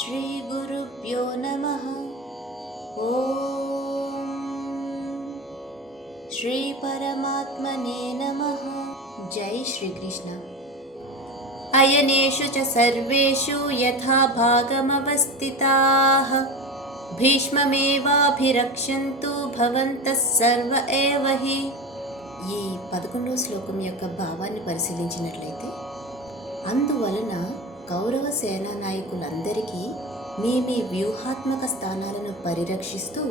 श्रीगुरुभ्यो नमः ॐ श्रीपरमात्मने नमः जय श्रीकृष्ण अयनेषु च सर्वेषु यथा भागमवस्थिताः భీష్మమేవాభిరక్షంతు భవంతః సర్వ ఏవ హి ఈ పదకొండవ శ్లోకం యొక్క భావాన్ని పరిశీలించినట్లయితే అందువలన కౌరవ సేనా నాయకులందరికీ మీ మీ వ్యూహాత్మక స్థానాలను పరిరక్షిస్తూ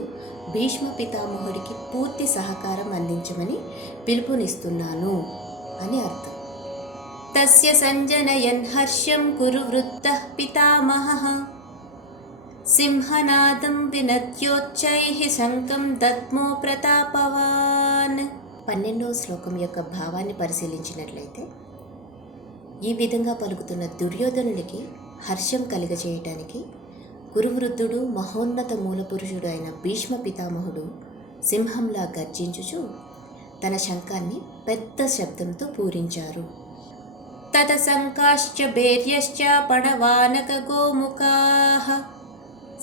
భీష్మ పితామహుడికి పూర్తి సహకారం అందించమని పిలుపునిస్తున్నాను అని అర్థం. తస్య సంజనయన్ హర్షం కురు వృత్త పితామహ. సింహనాదం వినద్యోచ్చైః శంఖం దత్మో ప్రతాపవాన్. పన్నెండవ శ్లోకం యొక్క భావాన్ని పరిశీలించినట్లయితే ఈ విధంగా పలుకుతున్న దుర్యోధనుడికి హర్షం కలిగజేయటానికి గురువృద్ధుడు మహోన్నత మూలపురుషుడు అయిన భీష్మ పితామహుడు సింహంలా గర్జించుచు తన శంఖాన్ని పెద్ద శబ్దంతో పూరించారు. తత శంకాశ్చ భేర్యశ్చ పణవానక గోముఖాః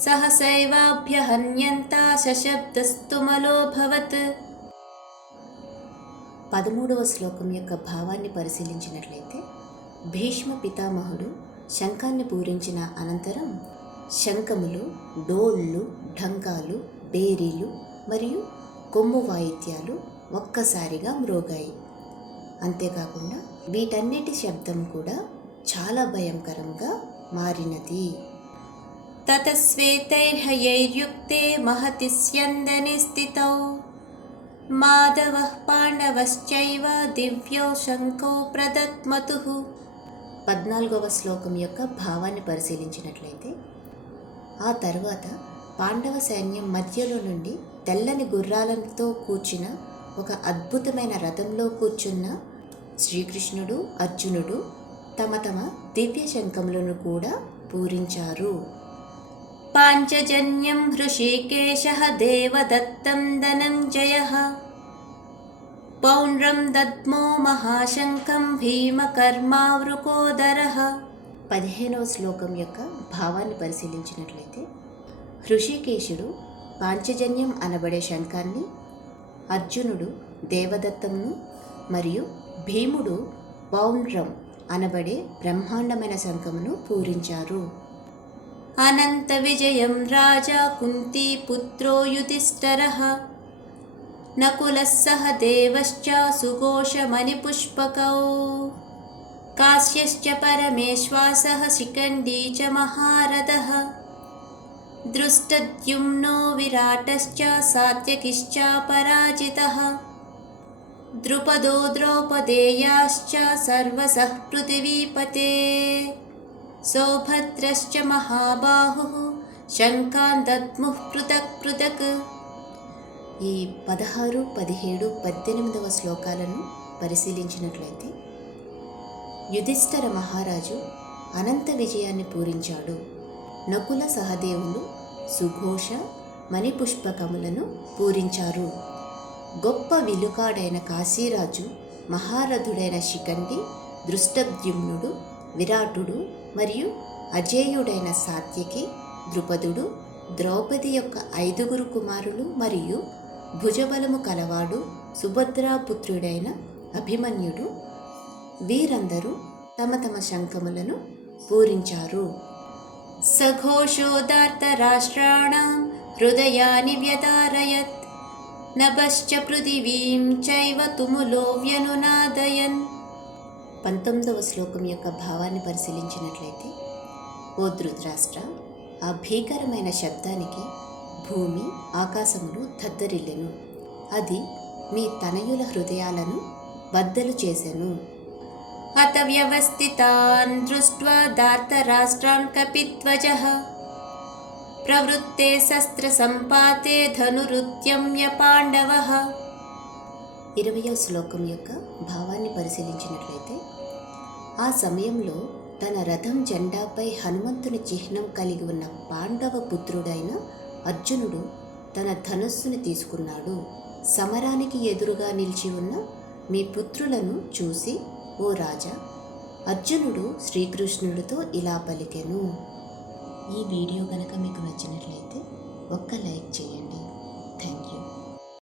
సహసైవాభ్యహన్యంత సశబ్దస్తుమలోభవత్ పదమూడవ శ్లోకం యొక్క భావాన్ని పరిశీలించినట్లయితే భీష్మ పితామహుడు శంఖాన్ని పూరించిన అనంతరం శంఖములు డోళ్ళు ఢంకాలు బేరీలు మరియు కొమ్ము వాయిద్యాలు ఒక్కసారిగా మ్రోగాయి. అంతేకాకుండా వీటన్నిటి శబ్దం కూడా చాలా భయంకరంగా మారినది. తతస్వేతైర్హయైర్యుక్తే మహతి స్యందని స్థితౌ. మాధవ పాండవశ్చైవ దివ్యో శంఖో ప్రదత్మతు. పద్నాలుగవ శ్లోకం యొక్క భావాన్ని పరిశీలించినట్లయితే ఆ తర్వాత పాండవ సైన్యం మధ్యలో నుండి తెల్లని గుర్రాలతో కూర్చున్న ఒక అద్భుతమైన రథంలో కూర్చున్న శ్రీకృష్ణుడు అర్జునుడు తమ తమ దివ్య శంఖములను కూడా పూరించారు. పాంచజన్యం హృషికేశ దేవదత్తం ధనంజయ పౌండ్రం దద్మో మహాశంఖం భీమకర్మావృకోదర. పదిహేనవ శ్లోకం యొక్క భావాన్ని పరిశీలించినట్లయితే హృషికేశుడు పాంచజన్యం అనబడే శంఖాన్ని అర్జునుడు దేవదత్తంను మరియు భీముడు పౌండ్రం అనబడే బ్రహ్మాండమైన శంఖమును పూరించారు. అనంత విజయం రాజా కుంతీ పుత్రో యుధిష్ఠర. नकुलः सह देवश्च सुघोषमणिपुष्पकौ। काश्यश्च परमेश्वासः शिखण्डी च महारथः। दृष्टद्युम्नो विराटश्च सात्यकिश्चापराजितः द्रुपदो द्रौपदेयाश्च सर्वसः पृथिवीपते। सौभद्रश्च महाबाहुः शङ्कान् दद्मुः पृथक् पृथक्। ఈ పదహారు పదిహేడు పద్దెనిమిదవ శ్లోకాలను పరిశీలించినట్లయితే యుధిష్ఠర మహారాజు అనంత విజయాన్ని పూరించాడు. నకుల సహదేవులు సుఘోష మణిపుష్పకములను పూరించారు. గొప్ప విలుకాడైన కాశీరాజు మహారథుడైన శిఖండి దృష్టద్యుమ్నుడు విరాటుడు మరియు అజేయుడైన సాత్యకి ద్రుపదుడు ద్రౌపది యొక్క ఐదుగురు కుమారులు మరియు భుజబలము కలవాడు సుభద్రాపుత్రుడైన అభిమన్యుడు. వీరందరూ తమ తమ శంఖములను పూరించారు. సఘోషోదార్తరాష్ట్రాణం హృదయాని వ్యదారయత్. నభశ్చ పృథివీం చైవ తుములో వ్యనునాదయన్. పంతొమ్మిదవ శ్లోకం యొక్క భావాన్ని పరిశీలించినట్లయితే ఓ ధృతరాష్ట్ర ఆ భీకరమైన శబ్దానికి భూమి ఆకాశములు దద్దరిల్లెను అది మీ తనయుల హృదయాలను బద్దలు చేసెను. అత వ్యవస్థితాన్ దృష్ట్వా దార్తరాష్ట్రాన్ కపిధ్వజ ప్రవృత్తే శస్త్ర సంపాతే ధనురుద్యమ్య పాండవ. ఇరవయో శ్లోకం యొక్క భావాన్ని పరిశీలించినట్లయితే ఆ సమయంలో తన రథం జెండాపై హనుమంతుని చిహ్నం కలిగి ఉన్న పాండవ పుత్రుడైన అర్జునుడు తన ధనస్సుని తీసుకున్నాడు. సమరానికి ఎదురుగా నిలిచి ఉన్న మీ పుత్రులను చూసి ఓ రాజా అర్జునుడు శ్రీకృష్ణుడితో ఇలా పలికెను. ఈ వీడియో కనుక మీకు నచ్చినట్లయితే ఒక్క లైక్ చేయండి. Thank you.